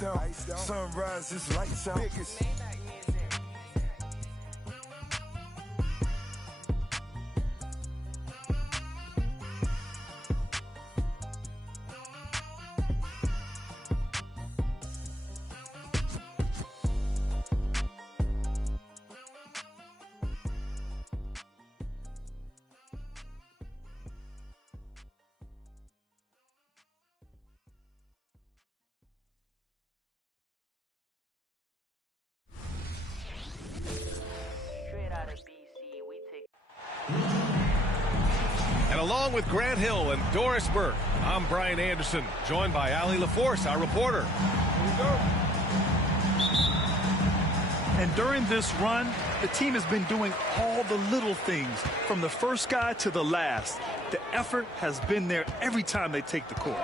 down. Sunrise, it's lights out. Biggest. And along with Grant Hill and Doris Burke, I'm Brian Anderson, joined by Allie LaForce, our reporter. Here we go. And during this run, the team has been doing all the little things, from the first guy to the last. The effort has been there every time they take the court.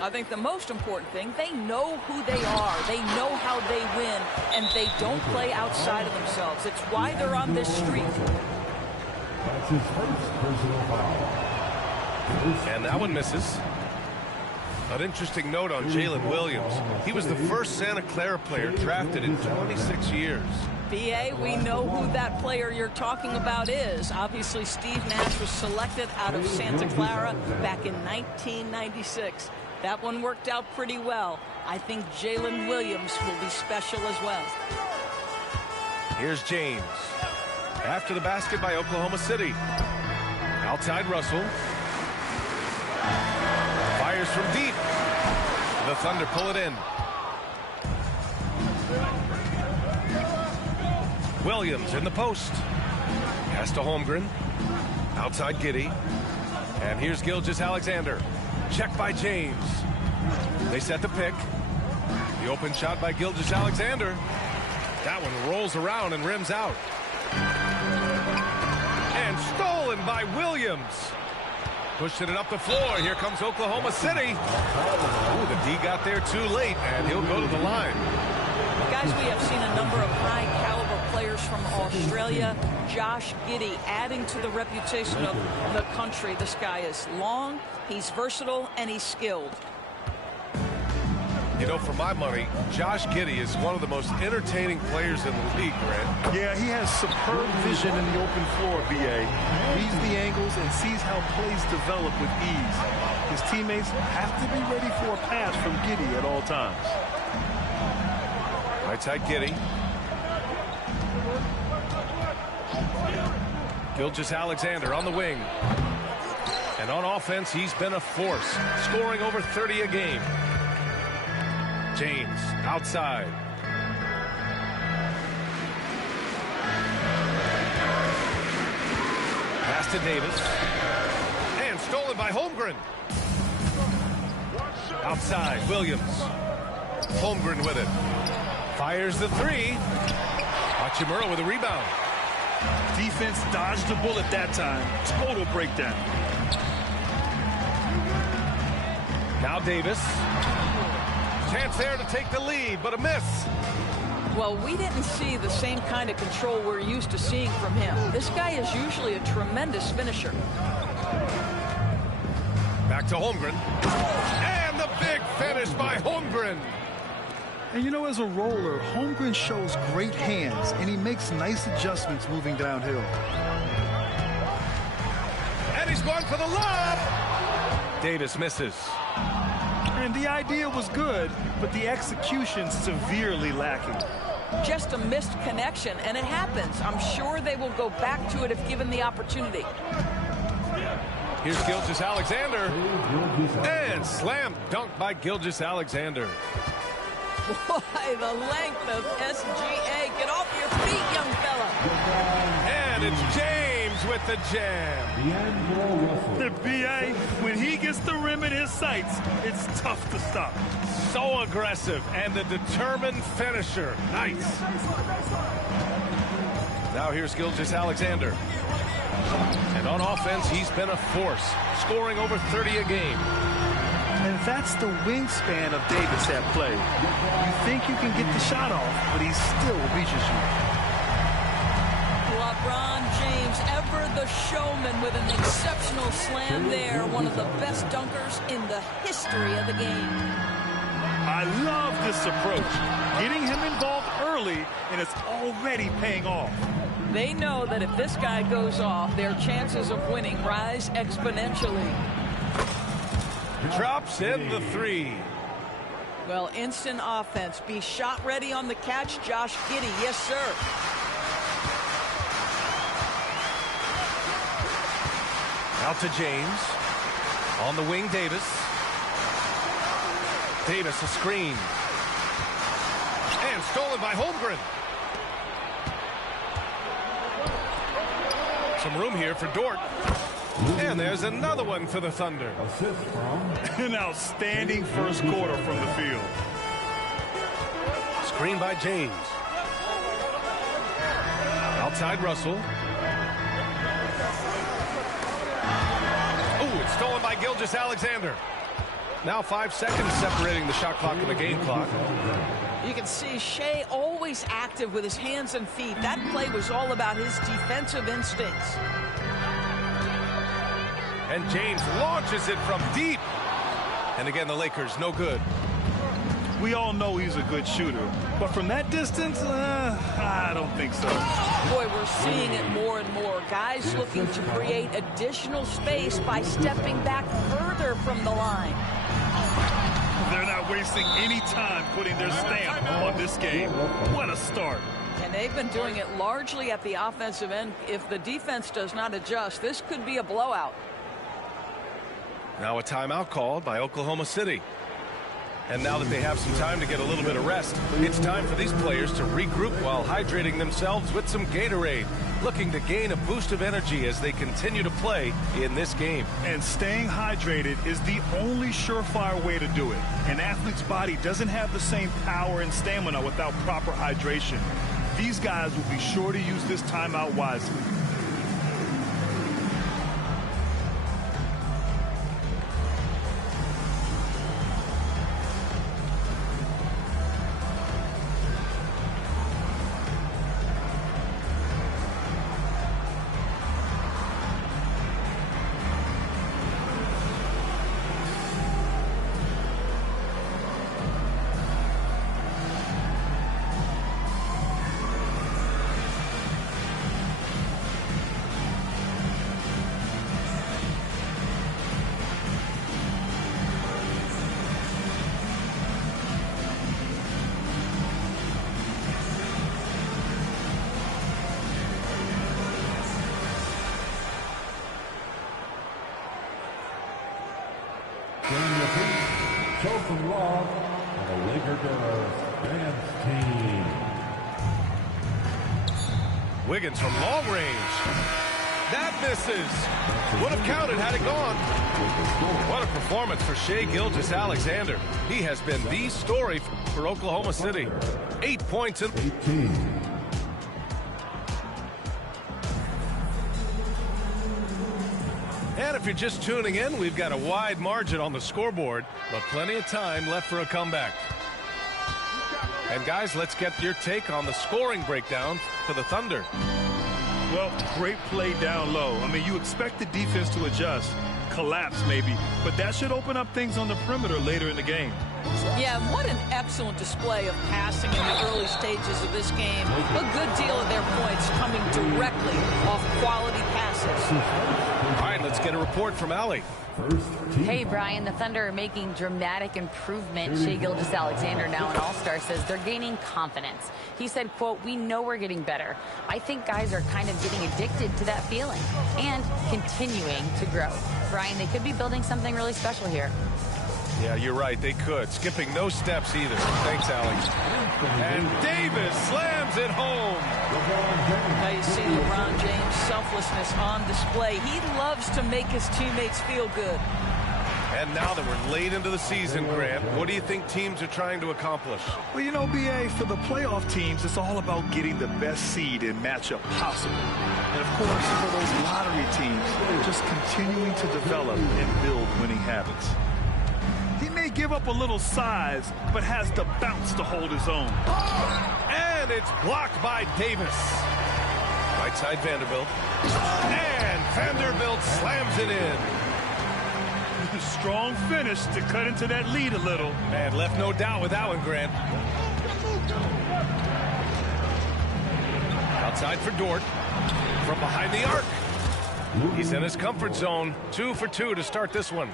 I think the most important thing, they know who they are. They know how they win, and they don't play outside of themselves. It's why they're on this streak. That's his first personal foul. And that one misses. An interesting note on Jalen Williams. He was the first Santa Clara player drafted in 26 years. B.A., we know who that player you're talking about is. Obviously, Steve Nash was selected out of Santa Clara back in 1996. That one worked out pretty well. I think Jalen Williams will be special as well. Here's James. After the basket by Oklahoma City. Outside Russell. Fires from deep. The Thunder pull it in. Williams in the post. Pass to Holmgren. Outside Giddey. And here's Gilgeous-Alexander. Check by James. They set the pick. The open shot by Gilgeous-Alexander. That one rolls around and rims out. And stolen by Williams. Pushing it up the floor. Here comes Oklahoma City. Ooh, the D got there too late, and he'll go to the line. Guys, we have seen a number of high-caliber players from Australia. Josh Giddey adding to the reputation of the country. This guy is long, he's versatile, and he's skilled. You know, for my money, Josh Giddey is one of the most entertaining players in the league, Grant. Yeah, he has superb vision in the open floor, B.A. Reads the angles and sees how plays develop with ease. His teammates have to be ready for a pass from Giddey at all times. Right side Giddey. Gilgeous-Alexander on the wing. And on offense, he's been a force, scoring over 30 a game. James outside. Pass to Davis. And stolen by Holmgren. Outside, Williams. Holmgren with it. Fires the three. Hachimura with a rebound. Defense dodged the bullet that time. Total breakdown. Now Davis. Chance there to take the lead, but a miss. Well, we didn't see the same kind of control we're used to seeing from him. This guy is usually a tremendous finisher. Back to Holmgren. And the big finish by Holmgren. And you know, as a roller, Holmgren shows great hands, and he makes nice adjustments moving downhill. And he's going for the lob. Davis misses. And the idea was good, but the execution severely lacking. Just a missed connection, and it happens. I'm sure they will go back to it if given the opportunity. Here's Gilgeous-Alexander. And slam dunk by Gilgeous-Alexander. Boy, the length of SGA. Get off your feet, young fella. And it's James with the jam. The B.A., when he gets the rim in his sights, it's tough to stop. So aggressive and the determined finisher. Nice. Now here's Gilgeous-Alexander. And on offense, he's been a force, scoring over 30 a game. And that's the wingspan of Davis at play. You think you can get the shot off, but he still reaches you. LeBron James, ever the showman, with an exceptional slam there. One of the best dunkers in the history of the game. I I love this approach. Getting him involved early, and it's already paying off. They know that if this guy goes off, their chances of winning rise exponentially. Drops in the 3. Well, instant offense. Be shot ready on the catch, Josh Giddey. Yes, sir. Out to James. On the wing, Davis. Davis, a screen. And stolen by Holmgren. Some room here for Dort. And there's another one for the Thunder. Assist from An outstanding first quarter from the field. Screen by James. Outside Russell. Oh, it's stolen by Gilgeous-Alexander. Now 5 seconds separating the shot clock and the game clock. You can see Shea always active with his hands and feet. That play was all about his defensive instincts. And James launches it from deep. And again, the Lakers, no good. We all know he's a good shooter, but from that distance, I don't think so. Boy, we're seeing it more and more. Guys looking to create additional space by stepping back further from the line. They're not wasting any time putting their stamp on this game. What a start. And they've been doing it largely at the offensive end. If the defense does not adjust, this could be a blowout. Now a timeout called by Oklahoma City. And now that they have some time to get a little bit of rest, it's time for these players to regroup while hydrating themselves with some Gatorade, looking to gain a boost of energy as they continue to play in this game. And staying hydrated is the only surefire way to do it. An athlete's body doesn't have the same power and stamina without proper hydration. These guys will be sure to use this timeout wisely. show some love on the Laker Girls Dance Team. Wiggins from long range. That misses. Would have counted had it gone. What a performance for Shai Gilgeous-Alexander. He has been the story for Oklahoma City. 8 points in 18. And if you're just tuning in, we've got a wide margin on the scoreboard, but plenty of time left for a comeback. And guys, let's get your take on the scoring breakdown for the Thunder. Well, great play down low. I mean, you expect the defense to adjust, collapse maybe, but that should open up things on the perimeter later in the game. Yeah, what an excellent display of passing in the early stages of this game. A good deal of their points coming directly off quality passes. All right, let's get a report from Allie. Hey, Brian, the Thunder are making dramatic improvement. Shai Gilgeous-Alexander, now an all-star, says they're gaining confidence. He said, quote, "We know we're getting better. I think guys are kind of getting addicted to that feeling and continuing to grow." Brian, they could be building something really special here. Yeah, you're right. They could. Skipping no steps either. Thanks, Alex. And Davis slams it home. Now you see LeBron James' selflessness on display. He loves to make his teammates feel good. And now that we're late into the season, Grant, what do you think teams are trying to accomplish? Well, you know, B.A., for the playoff teams, it's all about getting the best seed and matchup possible. And, of course, for those lottery teams, just continuing to develop and build winning habits. He may give up a little size, but has the bounce to hold his own. And it's blocked by Davis. Right side Vanderbilt. And Vanderbilt slams it in. Strong finish to cut into that lead a little. Man, left no doubt with that one, Grant. Outside for Dort. From behind the arc. He's in his comfort zone. 2 for 2 to start this one.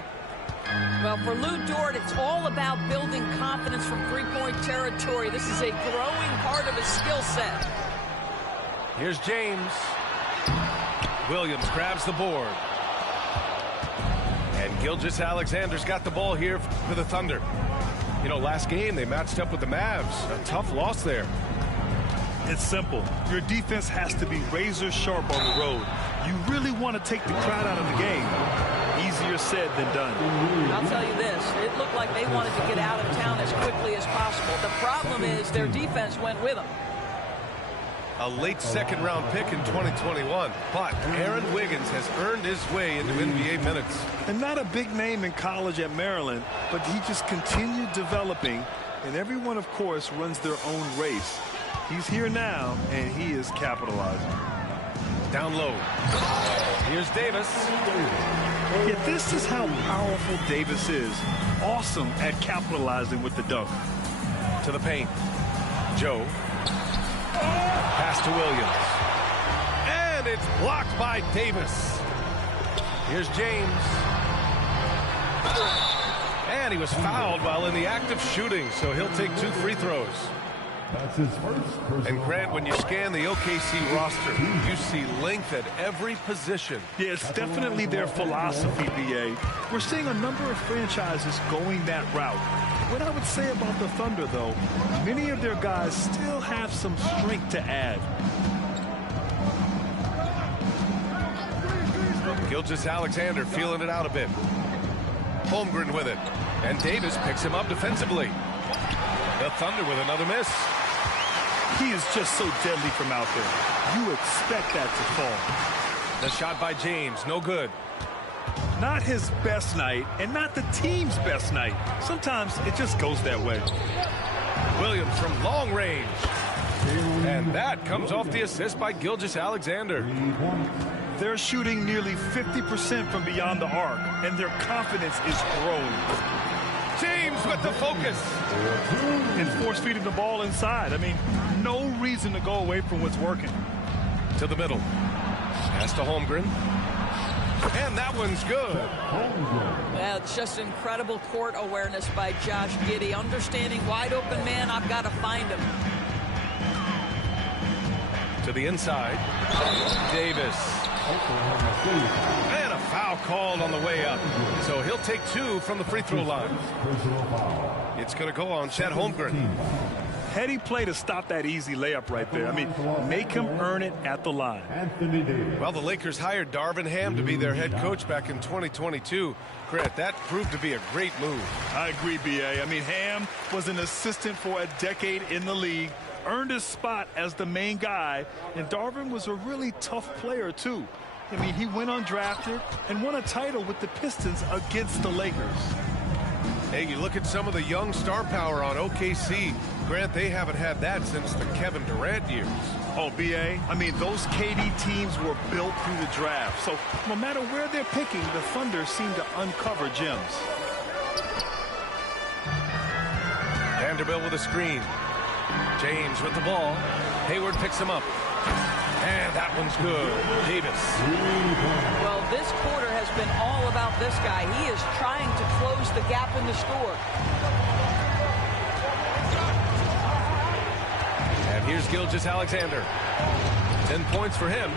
Well, for Lou Dort, it's all about building confidence from three-point territory. This is a growing part of his skill set. Here's James. Williams grabs the board. And Gilgeous-Alexander's got the ball here for the Thunder. You know, last game they matched up with the Mavs. A tough loss there. It's simple. Your defense has to be razor sharp on the road. You really want to take the crowd out of the game. Easier said than done. I'll tell you this. It looked like they wanted to get out of town as quickly as possible. The problem is their defense went with them. A late second-round pick in 2021. But Aaron Wiggins has earned his way into NBA minutes. And not a big name in college at Maryland, but he just continued developing. And everyone, of course, runs their own race. He's here now, and he is capitalizing. Down low. Here's Davis. Yeah, this is how powerful Davis is. Awesome at capitalizing with the dunk. To the paint. Joe. Pass to Williams. And it's blocked by Davis. Here's James. And he was fouled while in the act of shooting, so he'll take 2 free throws. That's his first. And Grant, when you scan the OKC roster, you see length at every position. Yeah, it's definitely their philosophy, BA. We're seeing a number of franchises going that route. What I would say about the Thunder, though, many of their guys still have some strength to add. Gilgeous-Alexander feeling it out a bit. Holmgren with it. And Davis picks him up defensively. The Thunder with another miss. He is just so deadly from out there. You expect that to fall. The shot by James, no good. Not his best night, and not the team's best night. Sometimes it just goes that way. Williams from long range. And that comes off the assist by Gilgeous-Alexander. They're shooting nearly 50% from beyond the arc, and their confidence is growing. James with the focus. And force-feeding the ball inside. I mean, no reason to go away from what's working. To the middle. Pass to Holmgren. And that one's good. Well, it's just incredible court awareness by Josh Giddey. Understanding wide open man, I've got to find him. To the inside. Davis. And a foul called on the way up. So he'll take 2 from the free throw line. It's going to go on Chet Holmgren. Heady play to stop that easy layup right there. I mean, make him earn it at the line. Well, the Lakers hired Darvin Ham to be their head coach back in 2022. Grant, that proved to be a great move. I agree, B.A. I mean, Ham was an assistant for a decade in the league, earned his spot as the main guy, and Darvin was a really tough player, too. I mean, he went undrafted and won a title with the Pistons against the Lakers. Hey, you look at some of the young star power on OKC. Grant, they haven't had that since the Kevin Durant years. Oh, B.A., I mean, those KD teams were built through the draft. So no matter where they're picking, the Thunder seem to uncover gems. Vanderbilt with a screen. James with the ball. Hayward picks him up. And that one's good. Davis. Well, this quarter has been all about this guy. He is trying to close the gap in the score. And here's Gilgeous-Alexander. 10 points for him.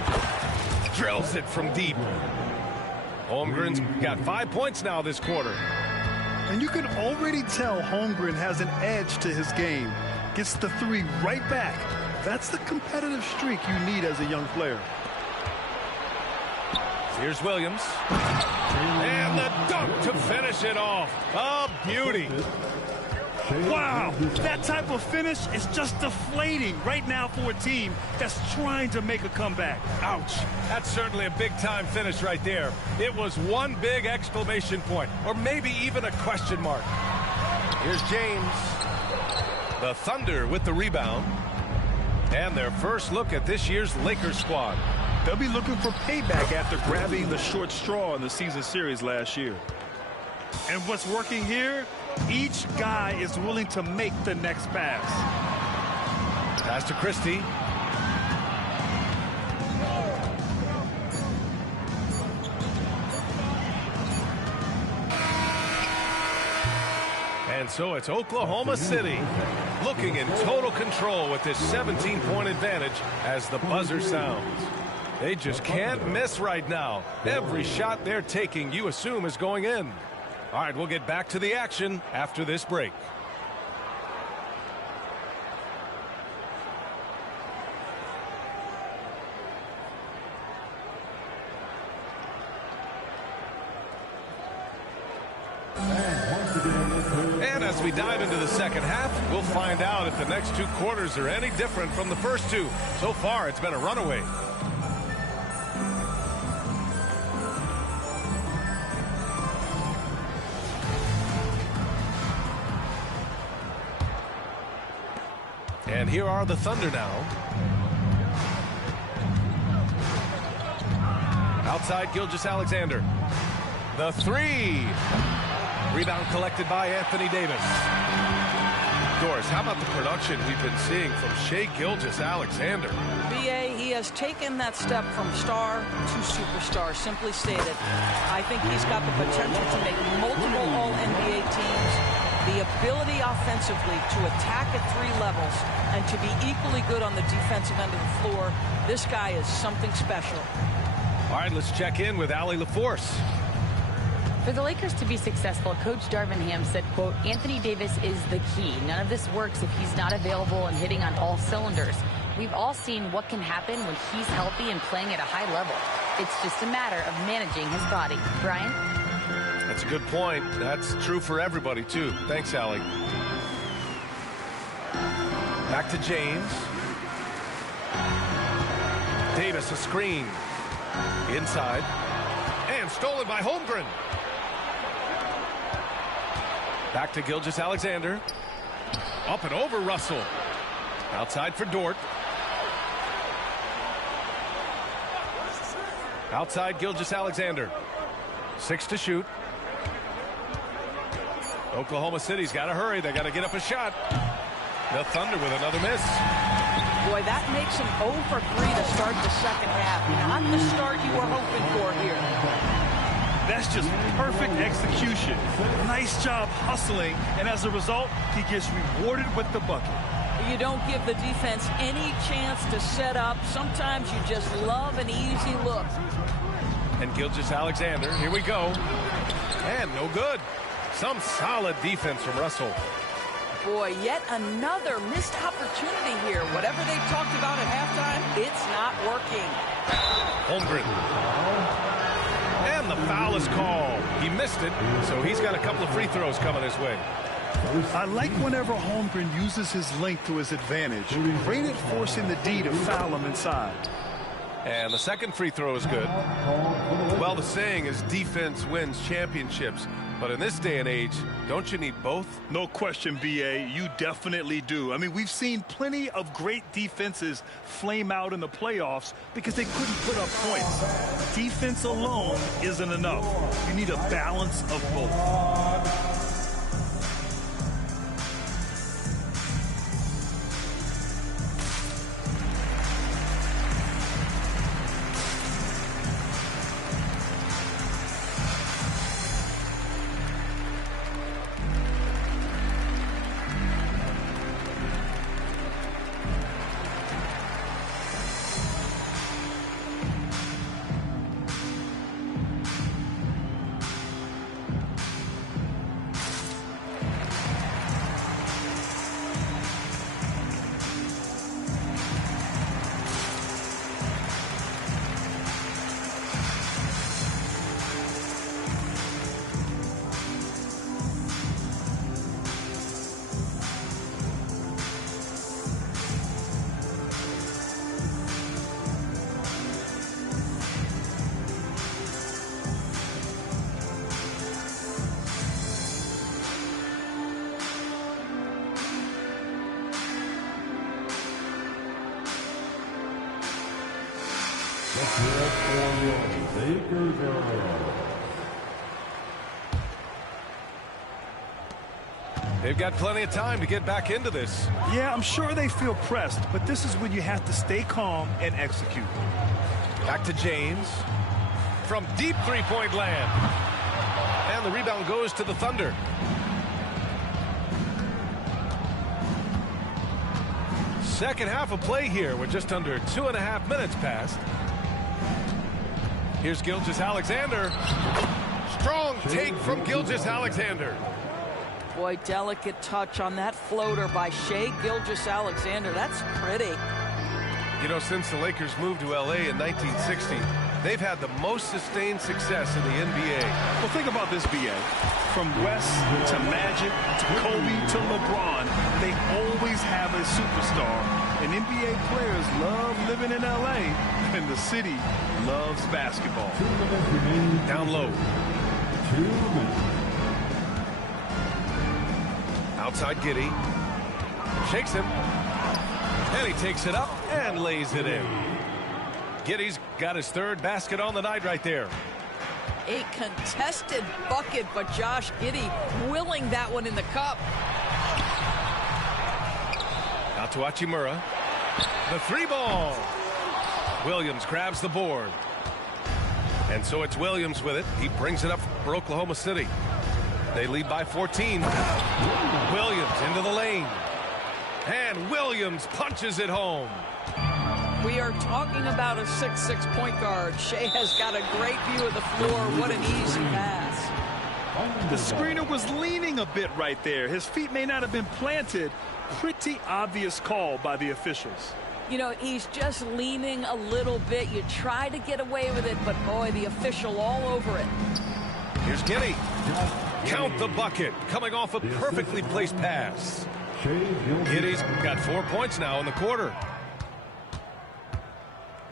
Drills it from deep. Holmgren's got 5 points now this quarter. And you can already tell Holmgren has an edge to his game. Gets the 3 right back. That's the competitive streak you need as a young player. Here's Williams. And the dunk to finish it off. A beauty. Wow, that type of finish is just deflating right now for a team that's trying to make a comeback. Ouch. That's certainly a big-time finish right there. It was one big exclamation point, or maybe even a question mark. Here's James. The Thunder with the rebound. And their first look at this year's Lakers squad. They'll be looking for payback after grabbing the short straw in the season series last year. And what's working here? Each guy is willing to make the next pass. Pass to Christie. And so it's Oklahoma City looking in total control with this 17-point advantage as the buzzer sounds. They just can't miss right now. Every shot they're taking, you assume, is going in. All right, we'll get back to the action after this break. And as we dive into the second half, we'll find out if the next two quarters are any different from the first two. So far, it's been a runaway. And here are the Thunder now. Outside, Gilgeous-Alexander. The three. Rebound collected by Anthony Davis. Doris, how about the production we've been seeing from Shai Gilgeous-Alexander? B.A., he has taken that step from star to superstar, simply stated. I think he's got the potential to make multiple All-NBA teams. The ability offensively to attack at three levels and to be equally good on the defensive end of the floor. This guy is something special. All right, let's check in with Allie LaForce. For the Lakers to be successful, Coach Darvin Ham said, quote, Anthony Davis is the key. None of this works if he's not available and hitting on all cylinders. We've all seen what can happen when he's healthy and playing at a high level. It's just a matter of managing his body. Brian? That's a good point. That's true for everybody, too. Thanks, Allie. Back to James. Davis, a screen. Inside. And stolen by Holmgren. Back to Gilgeous-Alexander. Up and over Russell. Outside for Dort. Outside Gilgeous-Alexander. 6 to shoot. Oklahoma City's got to hurry. They got to get up a shot. The Thunder with another miss. Boy, that makes him 0 for 3 to start the second half. Not the start you were hoping for here. That's just perfect execution. Nice job hustling, and as a result, he gets rewarded with the bucket. You don't give the defense any chance to set up. Sometimes you just love an easy look. And Gilgeous-Alexander, here we go. And no good. Some solid defense from Russell. Boy, yet another missed opportunity here. Whatever they talked about at halftime, it's not working. Holmgren. And the foul is called. He missed it, so he's got a couple of free throws coming his way. I like whenever Holmgren uses his length to his advantage. Great at forcing the D to foul him inside. And the second free throw is good. Well, the saying is defense wins championships. But in this day and age, don't you need both? No question, B.A. You definitely do. I mean, we've seen plenty of great defenses flame out in the playoffs because they couldn't put up points. Defense alone isn't enough. You need a balance of both. Let's hear it for your Lakers. They've got plenty of time to get back into this. Yeah, I'm sure they feel pressed, but this is when you have to stay calm and execute. Back to James. From deep three-point land. And the rebound goes to the Thunder. Second half of play here with just under 2.5 minutes passed. Here's Gilgeous-Alexander. Strong take from Gilgeous-Alexander. Boy, delicate touch on that floater by Shai Gilgeous-Alexander. That's pretty. You know, since the Lakers moved to L.A. in 1960, they've had the most sustained success in the NBA. Well, think about this, B.A. From West to Magic to Kobe to LeBron, they always have a superstar. And NBA players love living in L.A., and the city loves basketball. Down low. 2 minutes. Outside Giddey. Shakes him. And he takes it up and lays it in. Giddey's got his third basket on the night right there. A contested bucket, but Josh Giddey willing that one in the cup. Out to Hachimura. The three ball. Williams grabs the board. And so it's Williams with it. He brings it up for Oklahoma City. They lead by 14. Williams into the lane. And Williams punches it home. We are talking about a 6'6" point guard. Shai has got a great view of the floor. What an easy pass. The screener was leaning a bit right there. His feet may not have been planted. Pretty obvious call by the officials. You know, he's just leaning a little bit. You try to get away with it, but boy, the official all over it. Here's Giddey. Count the bucket, coming off a perfectly placed pass. Giddey's got 4 points now in the quarter.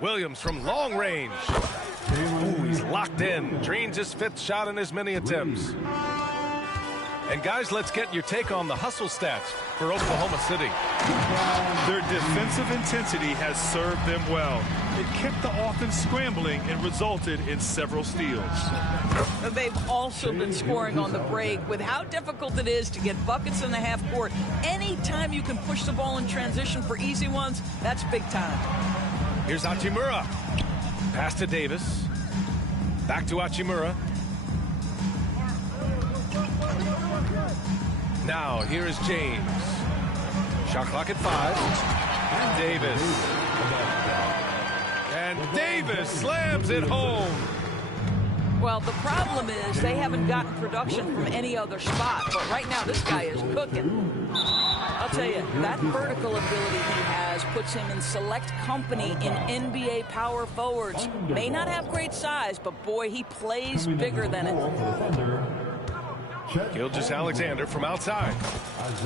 Williams from long range. Ooh, he's locked in. Drains his 5th shot in as many attempts. And guys, let's get your take on the hustle stats for Oklahoma City. Their defensive intensity has served them well. It kept the offense scrambling and resulted in several steals. They've also been scoring on the break. With how difficult it is to get buckets in the half court, anytime you can push the ball in transition for easy ones, that's big time. Here's Hachimura. Pass to Davis. Back to Hachimura. Now, here is James. Shot clock at 5. And Davis slams it home. Well, the problem is they haven't gotten production from any other spot. But right now, this guy is cooking. I'll tell you, that vertical ability he has puts him in select company in NBA power forwards. May not have great size, but boy, he plays bigger than it. Gilgeous-Alexander from outside.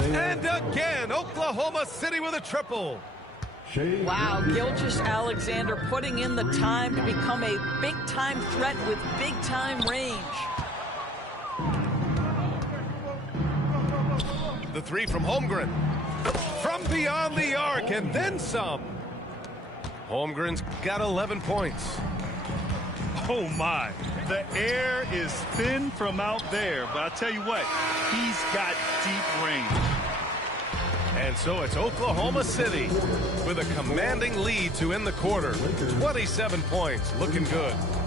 And again, Oklahoma City with a triple. Wow, Gilgeous-Alexander putting in the time to become a big-time threat with big-time range. The three from Holmgren. From beyond the arc and then some. Holmgren's got 11 points. Oh, my. The air is thin from out there, but I tell you what, he's got deep range. And so it's Oklahoma City with a commanding lead to end the quarter. 27 points, looking good.